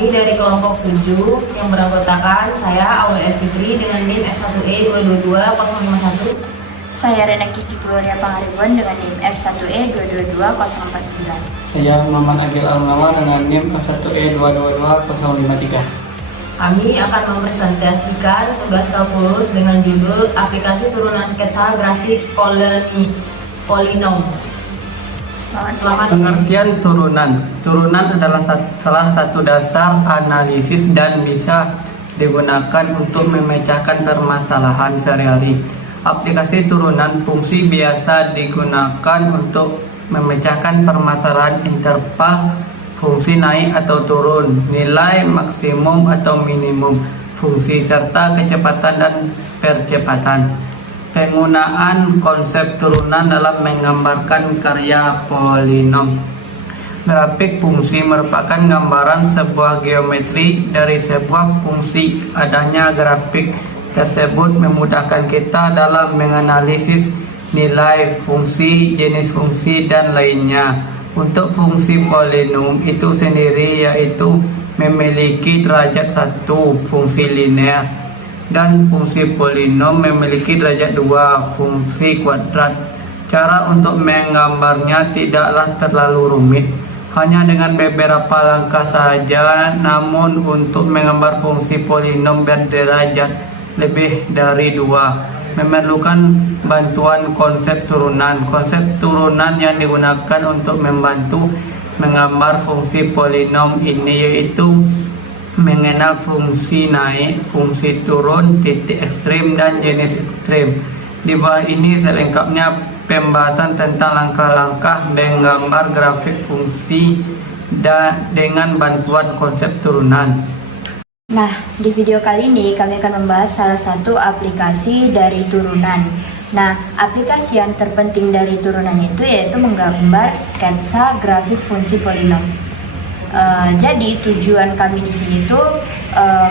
Kami dari kelompok 7 yang beranggotakan saya Aulia Fitri dengan NIM F1E222-051. Saya Rena Kiki Gloria Pangaribuan dengan NIM F1E222-049. Saya Muhammad Agil Al-Nawar dengan NIM F1E222-053. Kami akan mempresentasikan tugas kalkulus dengan judul aplikasi turunan sketsa grafik polinom. Selamat. Pengertian turunan. Turunan adalah salah satu dasar analisis dan bisa digunakan untuk memecahkan permasalahan sehari-hari. Aplikasi turunan fungsi biasa digunakan untuk memecahkan permasalahan interval, fungsi naik atau turun, nilai maksimum atau minimum, fungsi serta kecepatan dan percepatan. Penggunaan konsep turunan dalam menggambarkan karya polinom. Grafik fungsi merupakan gambaran sebuah geometri dari sebuah fungsi. Adanya grafik tersebut memudahkan kita dalam menganalisis nilai fungsi, jenis fungsi, dan lainnya. Untuk fungsi polinom itu sendiri yaitu memiliki derajat 1 fungsi linear, dan fungsi polinom memiliki derajat 2 fungsi kuadrat. Cara untuk menggambarnya tidaklah terlalu rumit, hanya dengan beberapa langkah saja. Namun untuk menggambar fungsi polinom berderajat lebih dari 2 memerlukan bantuan konsep turunan. Konsep turunan yang digunakan untuk membantu menggambar fungsi polinom ini yaitu mengenal fungsi naik, fungsi turun, titik ekstrim, dan jenis ekstrim. Di bawah ini selengkapnya pembahasan tentang langkah-langkah menggambar grafik fungsi dengan bantuan konsep turunan. Nah, di video kali ini kami akan membahas salah satu aplikasi dari turunan. Nah, aplikasi yang terpenting dari turunan itu yaitu menggambar sketsa grafik fungsi polinom. Jadi tujuan kami di sini tuh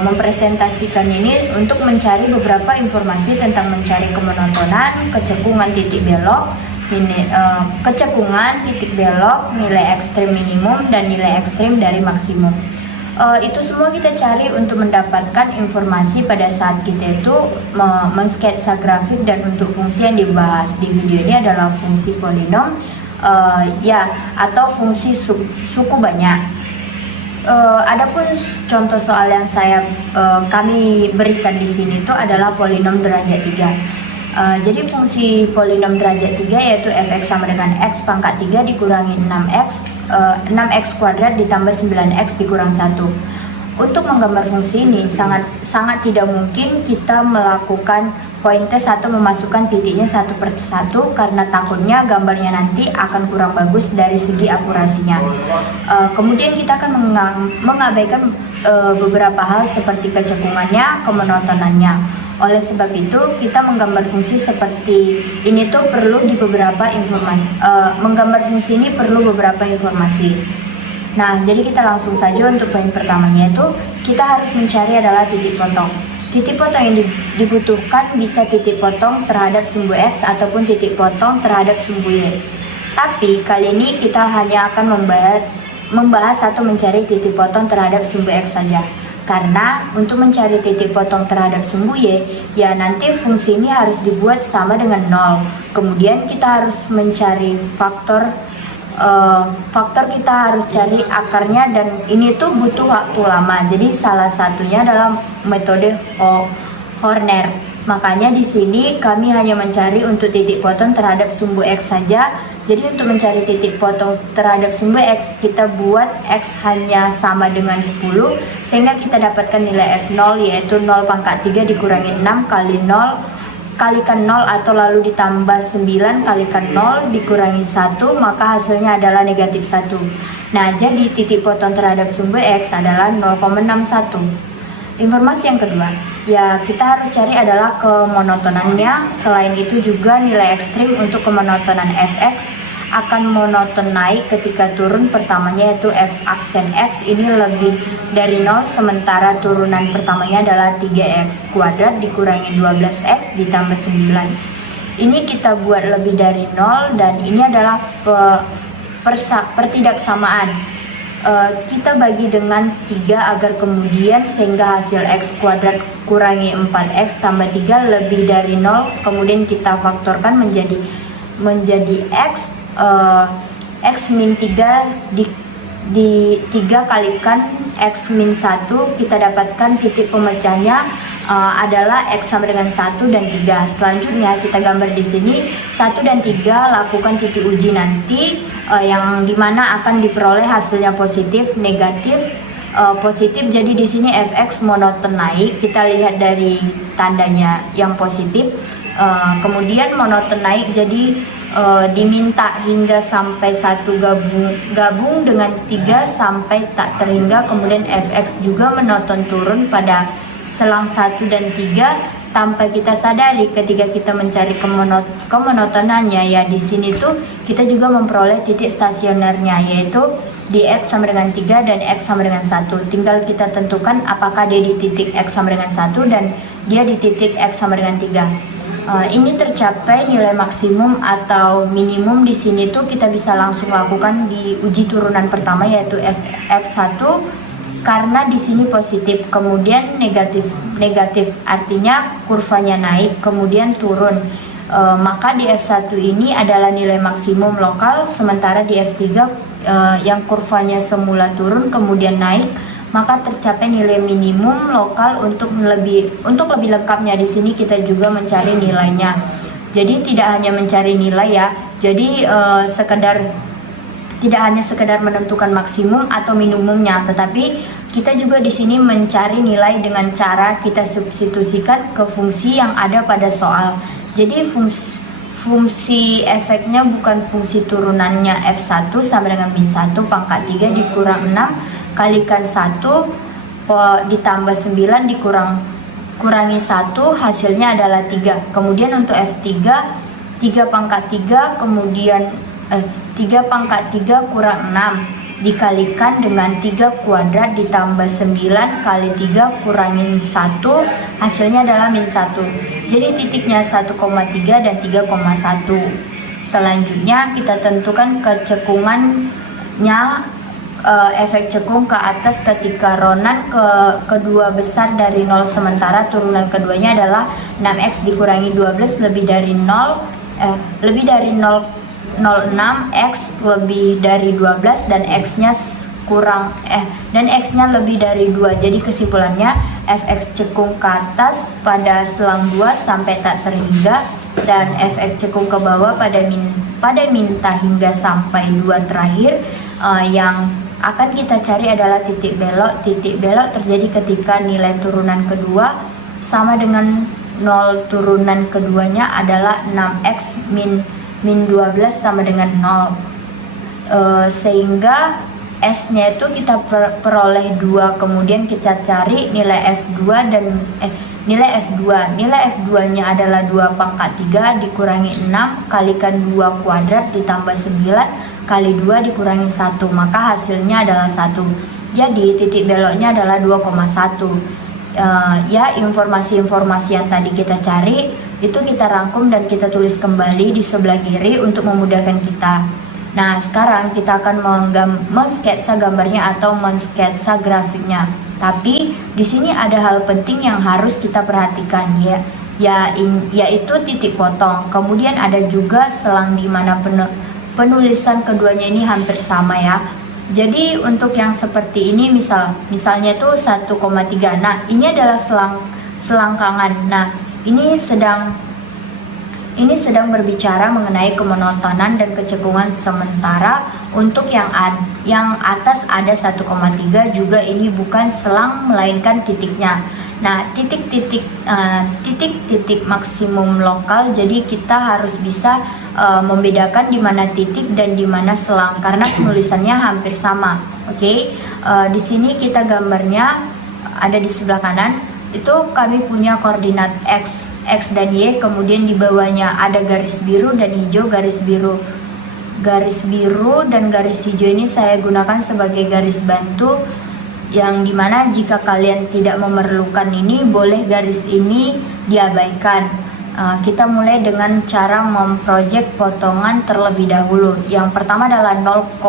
mempresentasikan ini untuk mencari beberapa informasi tentang mencari kemonotonan, kecekungan titik belok, nilai ekstrim minimum, dan nilai ekstrim dari maksimum. Itu semua kita cari untuk mendapatkan informasi pada saat kita itu mensketsa grafik. Dan untuk fungsi yang dibahas di video ini adalah fungsi polinom, atau fungsi suku banyak. Adapun contoh soal yang kami berikan di sini itu adalah polinom derajat 3. Jadi fungsi polinom derajat 3 yaitu fx sama dengan x pangkat 3 dikurangi 6x kuadrat ditambah 9x dikurang 1. Untuk menggambar fungsi ini sangat tidak mungkin kita melakukan pointer atau memasukkan titiknya satu per satu karena takutnya gambarnya nanti akan kurang bagus dari segi akurasinya. Kemudian kita akan mengabaikan beberapa hal seperti kecekungannya, kemonotonannya. Oleh sebab itu kita menggambar fungsi seperti ini tuh perlu di beberapa informasi. Menggambar fungsi ini perlu beberapa informasi. Nah, jadi kita langsung saja untuk poin pertamanya itu kita harus mencari adalah titik potong. Titik potong yang dibutuhkan bisa titik potong terhadap sumbu X ataupun titik potong terhadap sumbu Y. Tapi kali ini kita hanya akan membahas atau mencari titik potong terhadap sumbu X saja. Karena untuk mencari titik potong terhadap sumbu Y, ya nanti fungsi ini harus dibuat sama dengan 0. Kemudian kita harus mencari faktor kita harus cari akarnya, dan ini tuh butuh waktu lama. Jadi salah satunya adalah metode Horner. Makanya di sini kami hanya mencari untuk titik potong terhadap sumbu X saja. Jadi untuk mencari titik potong terhadap sumbu X, kita buat X hanya sama dengan 10 sehingga kita dapatkan nilai F0 yaitu 0 pangkat 3 dikurangi 6 kali 0 kalikan 0 atau lalu ditambah 9 kalikan 0 dikurangi 1, maka hasilnya adalah negatif 1. Nah, jadi titik potong terhadap sumbu X adalah 0,61. Informasi yang kedua, ya kita harus cari adalah kemonotonannya. Selain itu juga nilai ekstrim. Untuk kemonotonan fx akan monoton naik ketika turun pertamanya yaitu f aksen x ini lebih dari 0, sementara turunan pertamanya adalah 3x kuadrat dikurangi 12x ditambah 9. Ini kita buat lebih dari 0 dan ini adalah pertidaksamaan. kita bagi dengan 3 agar kemudian sehingga hasil x kuadrat kurangi 4x tambah 3 lebih dari 0, kemudian kita faktorkan menjadi x, x min 3 di 3 kalikan x min 1, kita dapatkan titik pemecahnya adalah x sama dengan 1 dan 3. Selanjutnya kita gambar di sini 1 dan 3, lakukan titik uji nanti yang dimana akan diperoleh hasilnya positif, negatif, positif. Jadi di sini fx monoton naik, kita lihat dari tandanya yang positif. Kemudian monoton naik, jadi diminta hingga sampai 1 gabung dengan 3 sampai tak terhingga. Kemudian fx juga monoton turun pada selang 1 dan 3 tanpa kita sadari ketika kita mencari kemonotonannya. Ya di sini tuh kita juga memperoleh titik stasionernya, yaitu di x sama dengan 3 dan x sama dengan 1. Tinggal kita tentukan apakah dia di titik x sama dengan 1 dan dia di titik x sama dengan 3. Ini tercapai nilai maksimum atau minimum. Di sini tuh kita bisa langsung lakukan di uji turunan pertama, yaitu F1 karena di sini positif, kemudian negatif artinya kurvanya naik kemudian turun. Maka di F1 ini adalah nilai maksimum lokal, sementara di F3 yang kurvanya semula turun kemudian naik, maka tercapai nilai minimum lokal. Untuk lebih lengkapnya di sini kita juga mencari nilainya. Jadi tidak hanya mencari nilai ya. Jadi tidak hanya sekedar menentukan maksimum atau minimumnya, tetapi kita juga di sini mencari nilai dengan cara kita substitusikan ke fungsi yang ada pada soal. Jadi fungsi efeknya bukan fungsi turunannya F1 sama dengan min 1 pangkat 3 dikurang 6 kalikan 1 ditambah 9 kurangi 1, hasilnya adalah 3. Kemudian untuk F3 3 pangkat 3 kemudian 3 pangkat 3 kurang 6 dikalikan dengan 3 kuadrat ditambah 9 kali 3 kurangi 1, hasilnya adalah min 1. Jadi titiknya 1,3 dan 3,1. Selanjutnya kita tentukan kecekungannya, efek cekung ke atas ketika ronan kedua besar dari 0, sementara turunan keduanya adalah 6x dikurangi 12 lebih dari 0,6 x lebih dari 12 dan x-nya x-nya lebih dari 2. Jadi kesimpulannya fx cekung ke atas pada selang 2 sampai tak terhingga dan fx cekung ke bawah pada minta hingga sampai 2 terakhir. Yang akan kita cari adalah titik belok. Titik belok terjadi ketika nilai turunan kedua sama dengan 0, turunan keduanya adalah 6x min 12 sama dengan 0, sehingga S-nya itu kita peroleh 2. Kemudian kita cari nilai F2 dan nilai F2 nya adalah 2 pangkat 3 dikurangi 6 kalikan 2 kuadrat ditambah 9 kali 2 dikurangi 1, maka hasilnya adalah 1. Jadi titik beloknya adalah 2,1. Ya, informasi-informasi yang tadi kita cari itu kita rangkum dan kita tulis kembali di sebelah kiri untuk memudahkan kita. Nah, sekarang kita akan mensketsa gambarnya atau mensketsa grafiknya. Tapi di sini ada hal penting yang harus kita perhatikan yaitu titik potong. Kemudian ada juga selang di mana penulisan keduanya ini hampir sama ya. Jadi untuk yang seperti ini misalnya itu 1,3. Nah, ini adalah selangkangan. Nah, ini sedang berbicara mengenai kemonotonan dan kecekungan, sementara untuk yang atas ada 1,3 juga ini bukan selang melainkan titiknya. Nah, titik-titik maksimum lokal, jadi kita harus bisa membedakan di mana titik dan di mana selang karena penulisannya hampir sama. Oke. Di sini kita gambarnya ada di sebelah kanan. Itu kami punya koordinat x dan y, kemudian di bawahnya ada garis biru dan hijau. Garis biru dan garis hijau ini saya gunakan sebagai garis bantu, yang dimana jika kalian tidak memerlukan ini boleh garis ini diabaikan. Kita mulai dengan cara memproject potongan terlebih dahulu. Yang pertama adalah 0,-1,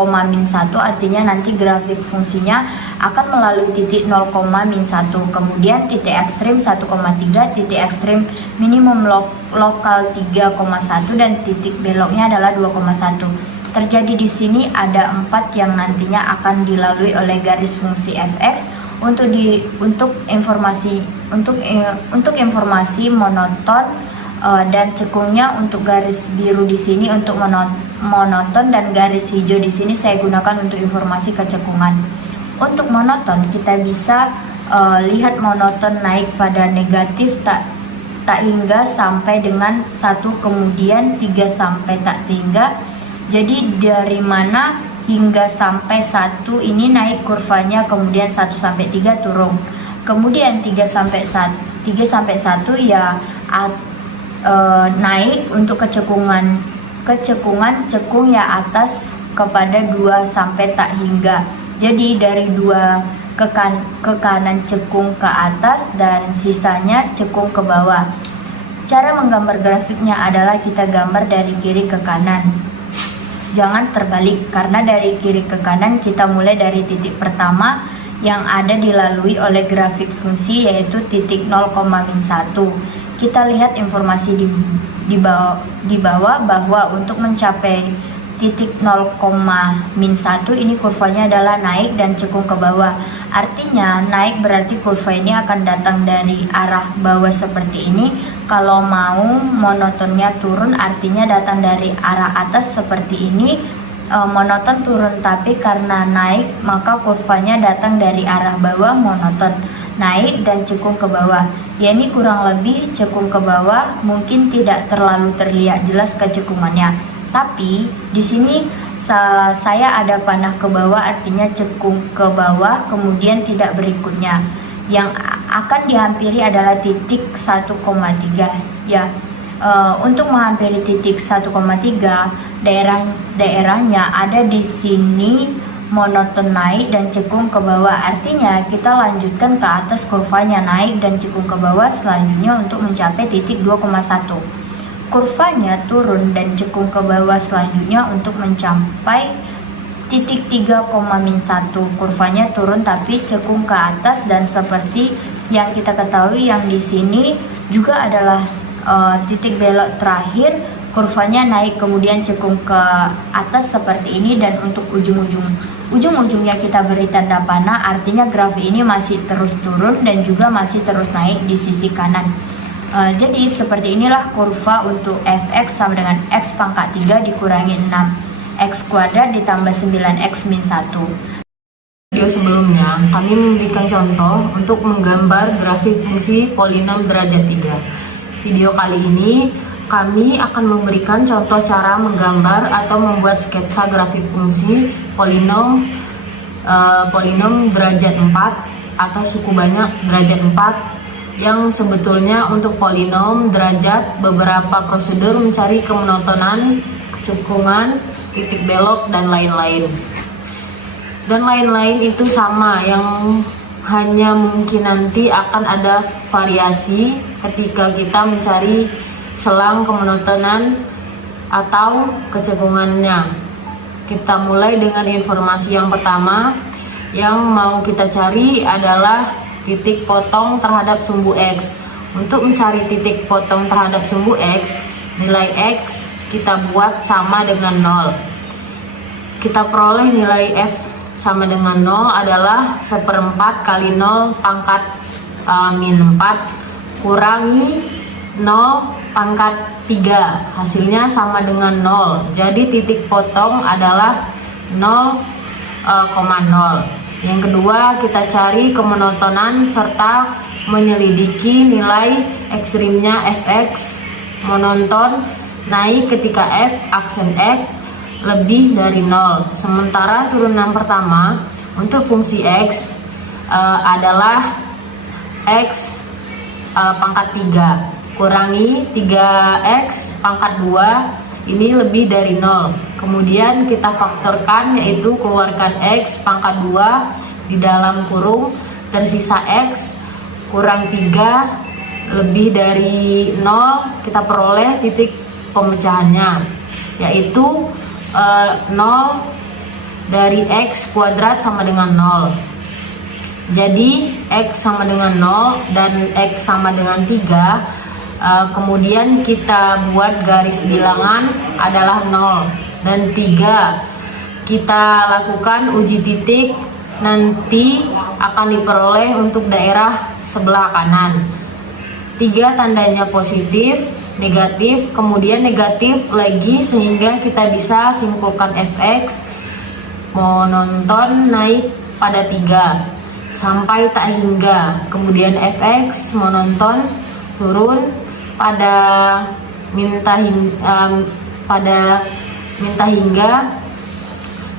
artinya nanti grafik fungsinya akan melalui titik 0,-1. Kemudian titik ekstrim 1,3, titik ekstrim minimum lokal 3,1 dan titik beloknya adalah 2,1. Terjadi di sini ada 4 yang nantinya akan dilalui oleh garis fungsi fx untuk informasi monoton, dan cekungnya untuk garis biru di sini untuk monoton dan garis hijau di sini saya gunakan untuk informasi kecekungan. Untuk monoton kita bisa lihat monoton naik pada negatif tak hingga sampai dengan 1, kemudian 3 sampai tak hingga. Jadi dari mana hingga sampai 1 ini naik kurvanya, kemudian 1 sampai 3 turun. Kemudian 3 sampai 1 ya naik untuk kecekungan cekung ya atas kepada 2 sampai tak hingga. Jadi dari 2 ke kanan cekung ke atas dan sisanya cekung ke bawah. Cara menggambar grafiknya adalah kita gambar dari kiri ke kanan. Jangan terbalik, karena dari kiri ke kanan kita mulai dari titik pertama yang ada dilalui oleh grafik fungsi, yaitu titik 0,-1. Kita lihat informasi di bawah bahwa untuk mencapai titik 0,-1 ini kurvanya adalah naik dan cekung ke bawah. Artinya naik berarti kurva ini akan datang dari arah bawah seperti ini. Kalau mau monotonnya turun artinya datang dari arah atas seperti ini. Monoton turun, tapi karena naik maka kurvanya datang dari arah bawah, monoton naik dan cekung ke bawah. Ya, ini kurang lebih cekung ke bawah, mungkin tidak terlalu terlihat jelas kecekungannya. Tapi di sini saya ada panah ke bawah, artinya cekung ke bawah, kemudian tidak berikutnya. Yang akan dihampiri adalah titik 1,3 ya. Untuk menghampiri titik 1,3 daerahnya ada di sini monoton naik dan cekung ke bawah. Artinya kita lanjutkan ke atas kurvanya naik dan cekung ke bawah selanjutnya untuk mencapai titik 2,1. Kurvanya turun dan cekung ke bawah selanjutnya untuk mencapai titik 3,-1. Kurvanya turun tapi cekung ke atas, dan seperti yang kita ketahui yang di sini juga adalah titik belok terakhir, kurvanya naik kemudian cekung ke atas seperti ini, dan untuk ujung-ujungnya kita beri tanda panah, artinya grafik ini masih terus turun dan juga masih terus naik di sisi kanan. Jadi seperti inilah kurva untuk fx sama dengan x pangkat 3 dikurangi 6x kuadrat ditambah 9x min 1. Video sebelumnya kami memberikan contoh untuk menggambar grafik fungsi polinom derajat 3. Video kali ini kami akan memberikan contoh cara menggambar atau membuat sketsa grafik fungsi polinom derajat 4 atau suku banyak derajat 4, yang sebetulnya untuk polinom derajat beberapa prosedur mencari kemonotonan, kecekungan, titik belok, dan lain-lain. Dan lain-lain itu sama, yang hanya mungkin nanti akan ada variasi ketika kita mencari selang kemonotonan atau kecekungannya. Kita mulai dengan informasi yang pertama. Yang mau kita cari adalah titik potong terhadap sumbu X. Untuk mencari titik potong terhadap sumbu X, nilai X kita buat sama dengan 0. Kita peroleh nilai F sama dengan 0 adalah 1/4 kali 0 pangkat min 4 kurangi 0 pangkat 3. Hasilnya sama dengan 0. Jadi titik potong adalah 0,0. Yang kedua, kita cari kemonotonan serta menyelidiki nilai ekstrimnya fx. Monoton naik ketika f aksen x lebih dari 0. Sementara turunan pertama untuk fungsi x adalah x pangkat 3 kurangi 3x pangkat 2, ini lebih dari 0. Kemudian kita faktorkan, yaitu keluarkan x pangkat 2 di dalam kurung, tersisa x kurang 3 lebih dari 0, kita peroleh titik pemecahannya, yaitu 0 dari X kuadrat sama dengan 0. Jadi X sama dengan 0 dan X sama dengan 3. Kemudian kita buat garis bilangan adalah 0 dan 3. Kita lakukan uji titik, nanti akan diperoleh untuk daerah sebelah kanan. 3 tandanya positif, negatif, kemudian negatif lagi, sehingga kita bisa simpulkan Fx monoton naik pada 3 sampai tak hingga. Kemudian Fx monoton turun pada minta hingga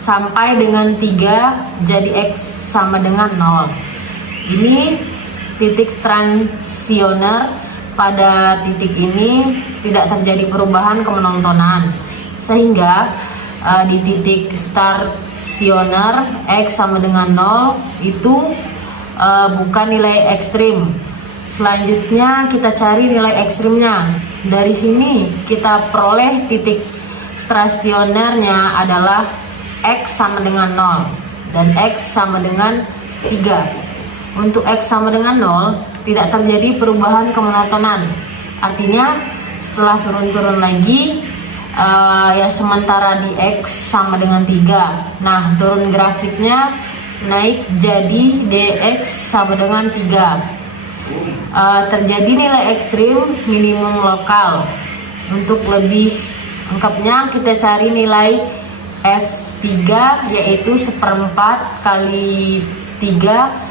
sampai dengan 3, jadi X sama dengan 0. Ini titik transitioner. Pada titik ini tidak terjadi perubahan kemonontonan, sehingga di titik stasioner X sama dengan 0 itu bukan nilai ekstrim. Selanjutnya kita cari nilai ekstrimnya. Dari sini kita peroleh titik stasionernya adalah X sama dengan 0 dan X sama dengan 3. Untuk X sama dengan 0 tidak terjadi perubahan kemonotonan. Artinya setelah turun-turun lagi ya sementara di X sama dengan 3. Nah, turun grafiknya naik jadi DX sama dengan 3. Terjadi nilai ekstrim minimum lokal. Untuk lebih lengkapnya kita cari nilai F3, yaitu 1/4 kali 3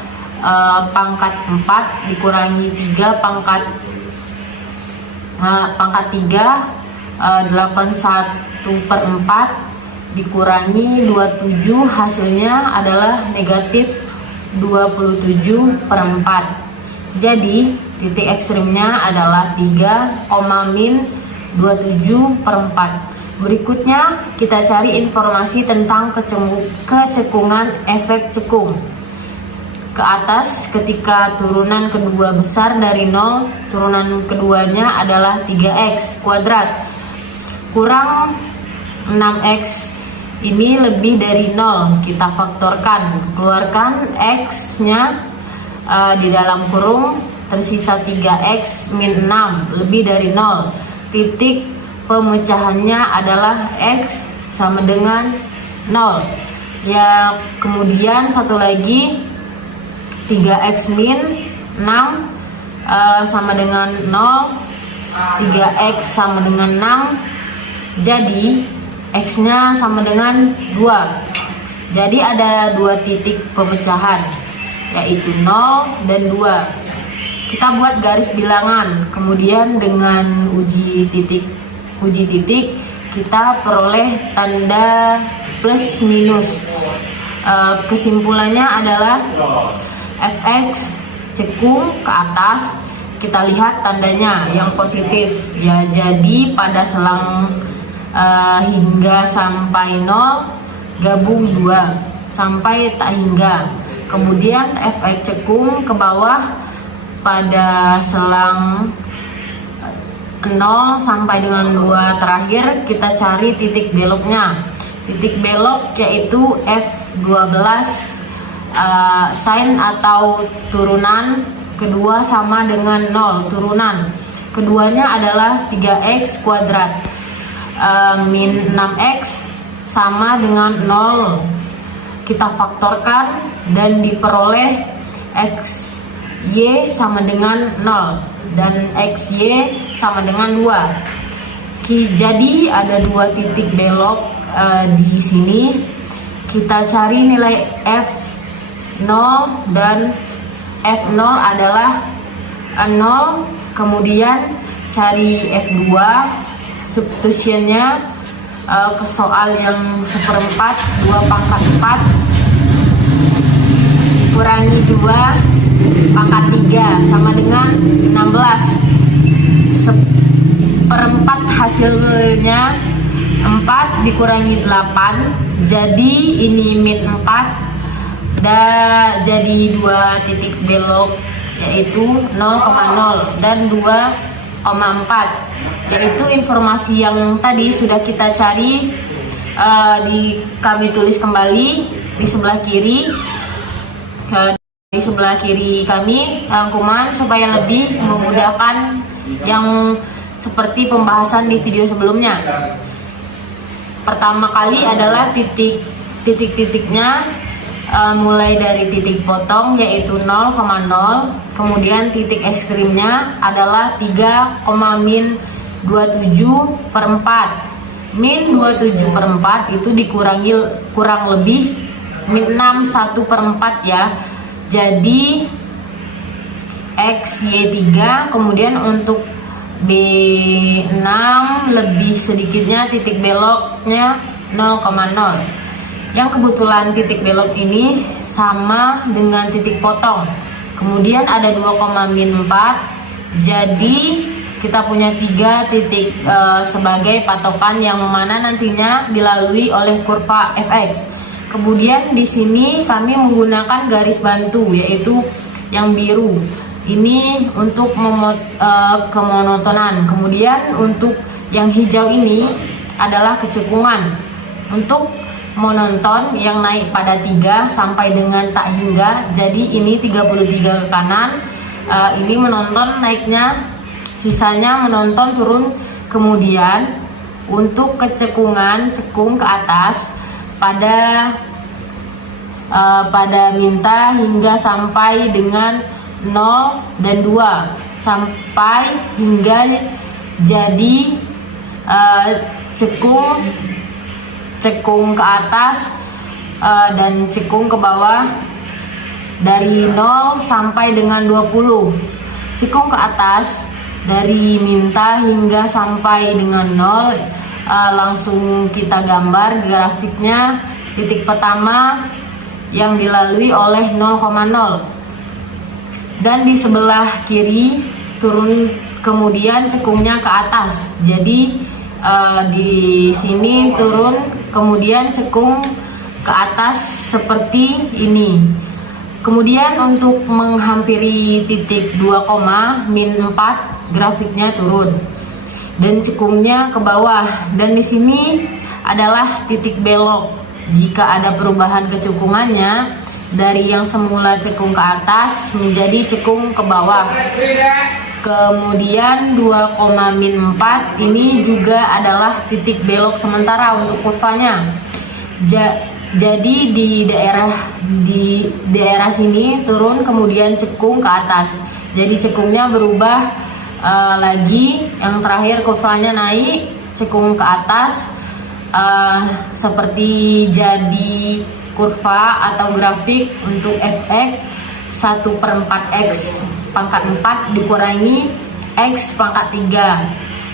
pangkat 4 dikurangi 3 pangkat 3, 81/4 dikurangi 27, hasilnya adalah negatif 27/4. Jadi titik ekstrimnya adalah 3,-27/4. Berikutnya kita cari informasi tentang kecekungan efek cekung. Ke atas, ketika turunan kedua besar dari 0, turunan keduanya adalah 3x kuadrat kurang 6x. Ini lebih dari 0, kita faktorkan, keluarkan x-nya di dalam kurung, tersisa 3x min 6 lebih dari 0. Titik pemecahannya adalah x sama dengan 0. Ya, kemudian satu lagi 3x min 6 sama dengan 0, 3x sama dengan 6, jadi x nya sama dengan 2. Jadi ada 2 titik pemecahan, yaitu 0 dan 2. Kita buat garis bilangan, kemudian dengan uji titik kita peroleh tanda plus minus. Kesimpulannya adalah Fx cekung ke atas, kita lihat tandanya yang positif ya, jadi pada selang hingga sampai 0 gabung 2 sampai tak hingga. Kemudian Fx cekung ke bawah pada selang 0 sampai dengan 2 terakhir, kita cari titik beloknya. Titik belok yaitu F12 sin atau turunan kedua sama dengan 0. Turunan keduanya adalah 3x kuadrat min 6x sama dengan 0. Kita faktorkan dan diperoleh xy sama dengan 0 dan xy sama dengan 2. Jadi ada 2 titik belok di sini. Kita cari nilai F0 dan F0 adalah 0, kemudian cari F2, substitusinya ke soal yang 1/4, 2 pangkat 4 kurangi 2 pangkat 3 sama dengan 16. 1/4 hasilnya 4 dikurangi 8, jadi ini min 4. Dan jadi 2 titik belok yaitu 0,0 dan 2,4, yaitu informasi yang tadi sudah kita cari. Kami tulis kembali di sebelah kiri, di sebelah kiri kami rangkuman supaya lebih memudahkan yang seperti pembahasan di video sebelumnya. Pertama kali adalah titik-titiknya, mulai dari titik potong yaitu 0,0, kemudian titik ekstrimnya adalah 3,-27/4. Min 27/4 itu dikurangi kurang lebih min 6/1/4 ya. Jadi X, Y3, kemudian untuk B6 lebih sedikitnya titik beloknya 0,0. Yang kebetulan titik belok ini sama dengan titik potong. Kemudian ada 2,-4. Jadi kita punya 3 titik sebagai patokan yang mana nantinya dilalui oleh kurva fx. Kemudian di sini kami menggunakan garis bantu yaitu yang biru. Ini untuk kemonotonan. Kemudian untuk yang hijau ini adalah kecekungan. Untuk menonton yang naik pada 3 sampai dengan tak hingga. Jadi ini 33 ke kanan. Ini menonton naiknya, sisanya menonton turun. Kemudian untuk kecekungan, cekung ke atas pada minta hingga sampai dengan 0 dan 2 sampai hingga jadi cekung ke atas dan cekung ke bawah dari 0 sampai dengan 20. Cekung ke atas dari minta hingga sampai dengan 0, langsung kita gambar grafiknya. Titik pertama yang dilalui oleh 0,0 dan di sebelah kiri turun, kemudian cekungnya ke atas. Jadi di sini turun kemudian cekung ke atas seperti ini. Kemudian untuk menghampiri titik 2,-4 grafiknya turun dan cekungnya ke bawah, dan di sini adalah titik belok. Jika ada perubahan kecekungannya dari yang semula cekung ke atas menjadi cekung ke bawah. Kemudian 2,-4 ini juga adalah titik belok sementara untuk kurvanya. Jadi di daerah sini turun kemudian cekung ke atas. Jadi cekungnya berubah lagi. Yang terakhir kurvanya naik, cekung ke atas, seperti jadi kurva atau grafik untuk fx 1/4x pangkat 4 dikurangi x pangkat 3.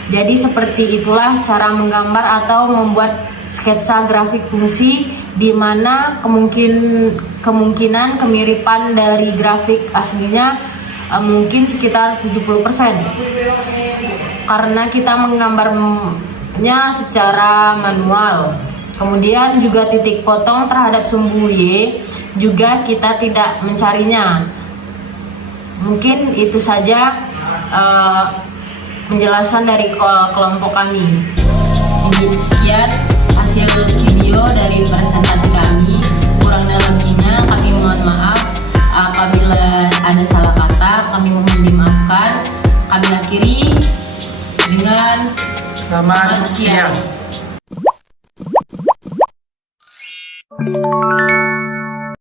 Jadi seperti itulah cara menggambar atau membuat sketsa grafik fungsi, di mana kemungkinan kemiripan dari grafik aslinya mungkin sekitar 70%, karena kita menggambarnya secara manual. Kemudian juga titik potong terhadap sumbu Y juga kita tidak mencarinya. Mungkin itu saja penjelasan dari kelompok kami. Sekian hasil video dari presentasi kami. Kurang dan lebihnya kami mohon maaf. Apabila ada salah kata, kami mohon dimaafkan. Kami akhiri dengan Selamat siang.